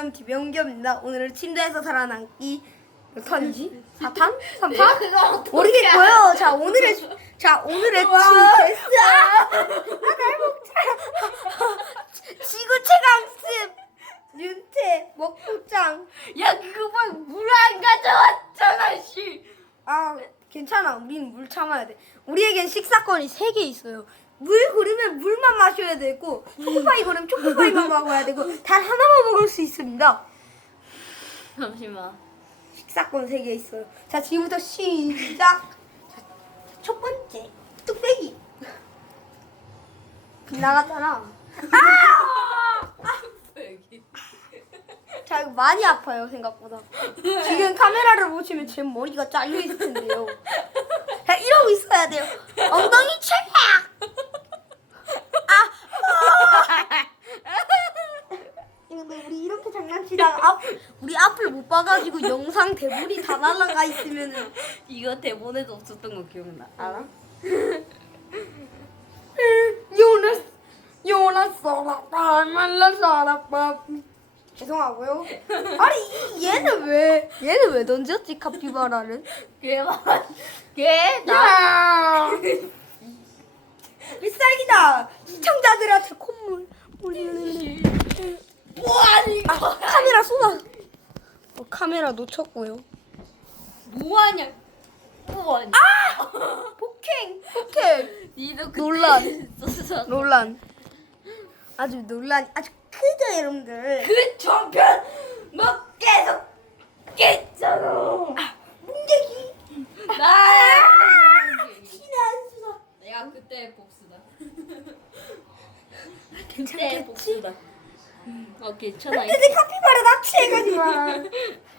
무겸 김영겸입니다. 오늘은 침대에서 살아남기 몇 탄이지? 4탄? 3탄? 내가 그거 어떻게 모르겠고요. 자 오늘의 주- 자 오늘의 침대스 지구 최강습 윤태 먹고짱 야 그거 막물안 가져왔잖아 씨. 아 괜찮아 우리는 물 참아야 돼 우리에겐 식사권이 3개 있어요 물 고르면 물만 마셔야 되고 초코파이 고르면 초코파이만 먹어야 되고 단 하나만 먹을 수 있습니다. 잠시만. 식사권 3개 있어요. 자 지금부터 시작. 자, 첫 번째 뚝배기. 빗나갔잖아! 자 이거 많이 아파요 생각보다. 지금 카메라를 보시면 제 머리가 잘려 있을 텐데요. 자 이러고 있어야 돼요. 엉덩이 최악 아 근데 우리 장난치다가 앞 우리 앞을 못 봐가지고 영상 대본이 다 날라가 있으면은. 이거 대본에도 없었던 거 기억나? 알아? 요나스 요나스 살았다 말라 살았다 죄송하고요. 아니 이- 얘는 왜 얘는 왜 던졌지 카피바라를? 걔만 걔나. 야! 빗살기다. 시청자들한테 콧물 뭐하니? 아 카메라 쏟아 어, 카메라 놓쳤고요 뭐하냐? 뭐하냐? 폭행 폭행 니도 그때 논란. 있었어. 논란 아주 논란이 아주 크죠 여러분들 그 전편 뭐 계속 깼잖아. 문제기 나 티난 수다 내가 그때 복수다. 그때 괜찮겠지? 복수다. 어 괜찮아. 근데 내 카피바라 납치해가지 마내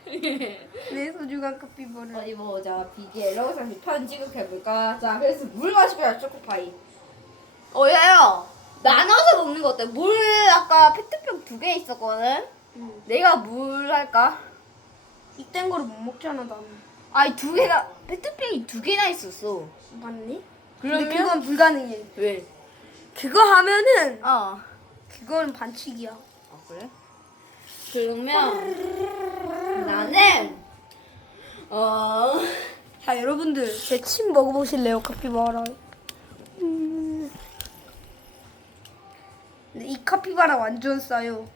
소중한 카피바라 어디 보자. 비계 러브상시 편 지급해볼까? 자, 그래서 물 마시고요, 초코파이. 어, 야야. 나눠서 먹는 거 어때? 물 아까 페트병 두 개 있었거든? 내가 물 할까? 이딴 거를 못 먹잖아 나는 아니, 두 개나, 페트병이 두 개나 있었어. 맞니? 그러면? 근데 그건 불가능해 왜? 그거 하면은 어. 그건 반칙이야 아, 그래? 그러면 나는, 어, 자 여러분들 제 침 먹어보실래요 카피바라 음. 근데 이 카피바라 완전 싸요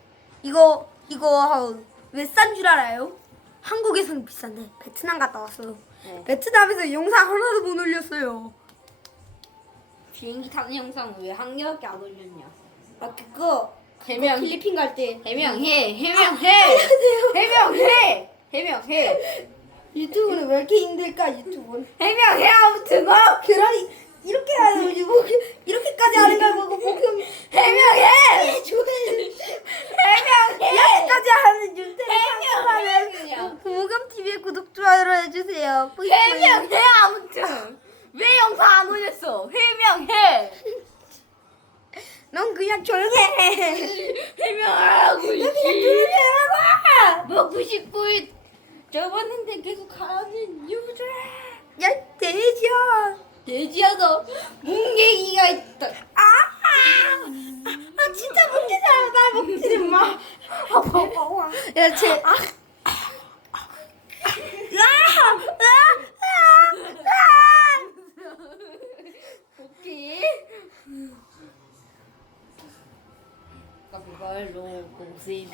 이거 이거 왜 싼 줄 알아요? 한국에서는 비싼데 베트남 갔다 왔어요 네. 베트남에서 영상 하나도 못 올렸어요 비행기 타는 영상 왜 한 개밖에 안 올렸냐? 아 그거 해명. 필리핀 갈 때. 해명해, 해명해, 해명해, 해명해, 유튜브는 왜 이렇게 힘들까 유튜브는? 해명해 아무튼. 뭐 그러니 이렇게 하는 이거 이렇게까지 하는 걸 보고 목욕 해명해, 좋아해 해명해, 여기까지 하는 윤태를 해명해. 무금 TV에 구독 좋아요를 해주세요. 해명해 아무튼. 왜 영상 안 올렸어? 해명해, 넌 그냥 조용해. 해명하라고 그냥 이씨. 조용히 하라고. 먹고 싶고 저번인데 계속 가는 유저. 야 돼지야. 돼지여서 뭉개기가 있다. 아, 아 진짜 먹지 마. 날 먹지 마. 야 쟤. 아. 고생이.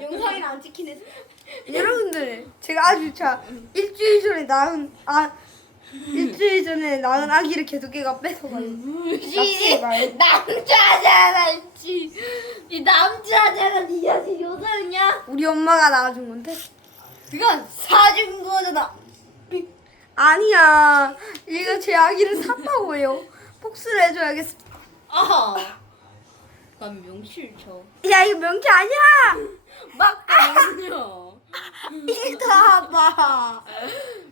영상이 안 찍히네. 여러분들 제가 아주 자 일주일 전에 낳은 아 일주일 전에 낳은 아기를 계속 걔가 뺏어가요. 무시 납치해봐요. 남자잖아 이이 남자잖아 니 자식 여자냐? 우리 엄마가 낳아준 건데. 그건 사준 거잖아. 아니야. 얘가 제 아기를 샀다고요. 복수를 해줘야겠어. 아. 그럼 명실 쳐. 야 이거 명치 아니야. 막거든요. 이게 다 아파.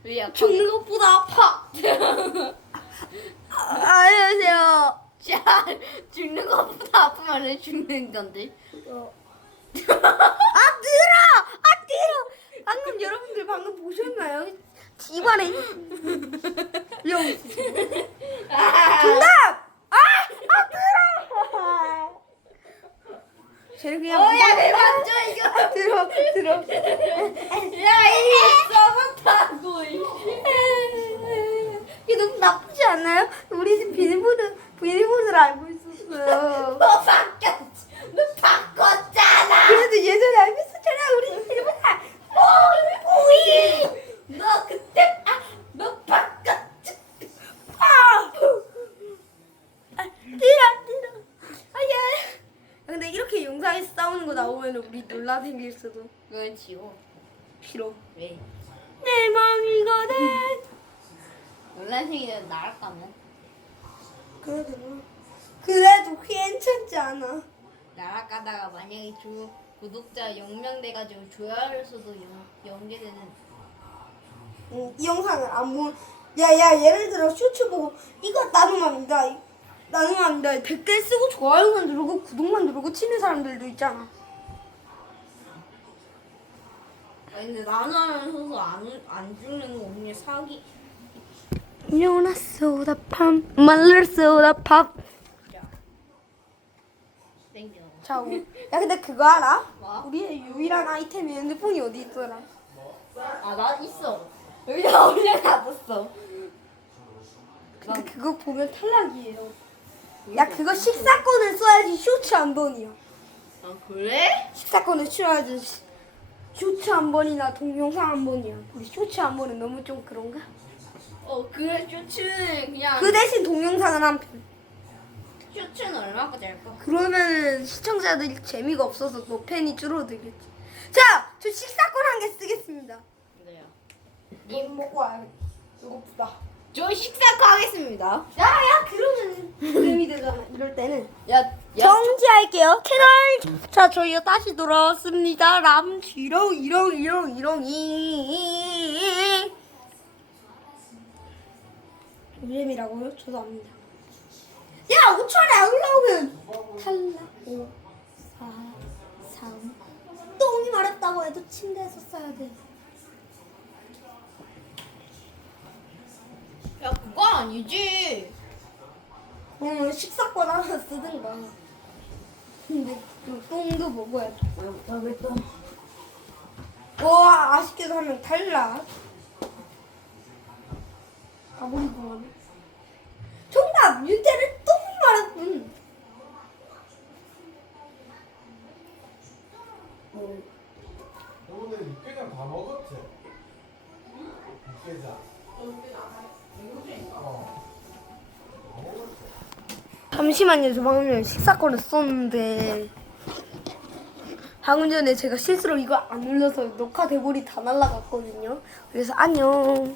왜 약간 죽는 것보다 아파. 아, 안녕하세요. 자 죽는 것보다 아프면 왜 죽는 건데? 아 들어. 아 들어. 방금 여러분들 방금 보셨나요? 집안에 영 아. 정답. 아, 아 들어. 쟤는 그냥 어야 내 만져 이거. 들어 들어. 야이거 써봤다고. 이게 너무 나쁘지 않나요? 우리 집 비밀번호 비밀번호를 알고 있었어요. 너 바뀌었지. 너 바꿨잖아. 그래도 예전에 알고 있었잖아. 우리 집 비밀번호. 뭐이 너 그때 아너 바꿨지. 아! 아, 뛰라 뛰라. 아예. 근데 이렇게 영상에서 싸우는 거 나오면 놀라 생길 수도. 그건 지워. 싫어. 왜? 내 맘이거든. 논란생이는 나를 까면 그래도 그래도 괜찮지 않아. 나락 가다가 만약에 조, 구독자 0명 돼가지고 조회수도 연, 연계되는 음, 이 영상을 안 보. 야야 예를 들어 쇼츠 보고 이거. 나는 맘이다. 댓글 쓰고 좋아요만 누르고 구독만 누르고 치는 사람들도 있잖아. 아니 근데 나는 하면서도 안, 안 죽는 거 없니 사기 요나 소다팜 말르 소다팝. 야 땡겨 자, 우- 야 근데 그거 알아? 뭐? 우리의 유일한 아이템이 핸드폰이 어디 있더라? 아나 있어 여기다 올려놔뒀어 근데 그거 보면 탈락이에요. 야 그거 식사권을 써야지 쇼츠 한 번이야. 아 그래? 식사권을 치러야지 시- 쇼츠 한 번이나 동영상 한 번이야. 우리 쇼츠 한 번은 너무 좀 그런가? 어 그래 쇼츠는 그냥 그 대신 동영상은 한 편. 쇼츠는 얼마까지 할까? 그러면은 시청자들이 재미가 없어서 너 팬이 줄어들겠지. 자, 저 식사권 한 개 쓰겠습니다. 그래요 님 먹고 와야겠다. 배고프다. 저 식사코 하겠습니다 야 야 그러면 재미 되잖아. 이럴 때는. 야, 야 정지할게요. 채널. 자, 저희가 다시 돌아왔습니다. 람 지렁 이렁 이렁 이렁이. 이름이라고요? 저도 압니다. 야, 5천에 안 올라오면 탈락. 5, 4, 3. 똥이 말했다고 해도 침대에서 써야 돼. 야 그거 아니지 그러면 식사권 하나 쓰든가. 근데 그 똥도 먹어야지. 왜왜 또? 와 아쉽게도 하면 탈락. 가버리고 하네. 정답 윤태를 똥 말했군. 오늘 육개장 다 먹었지? 육개장. 어. 잠시만요, 저 방금 식사권을 썼는데 방금 전에 제가 실수로 이거 안 눌러서 녹화 대본이 다 날라갔거든요. 그래서 안녕.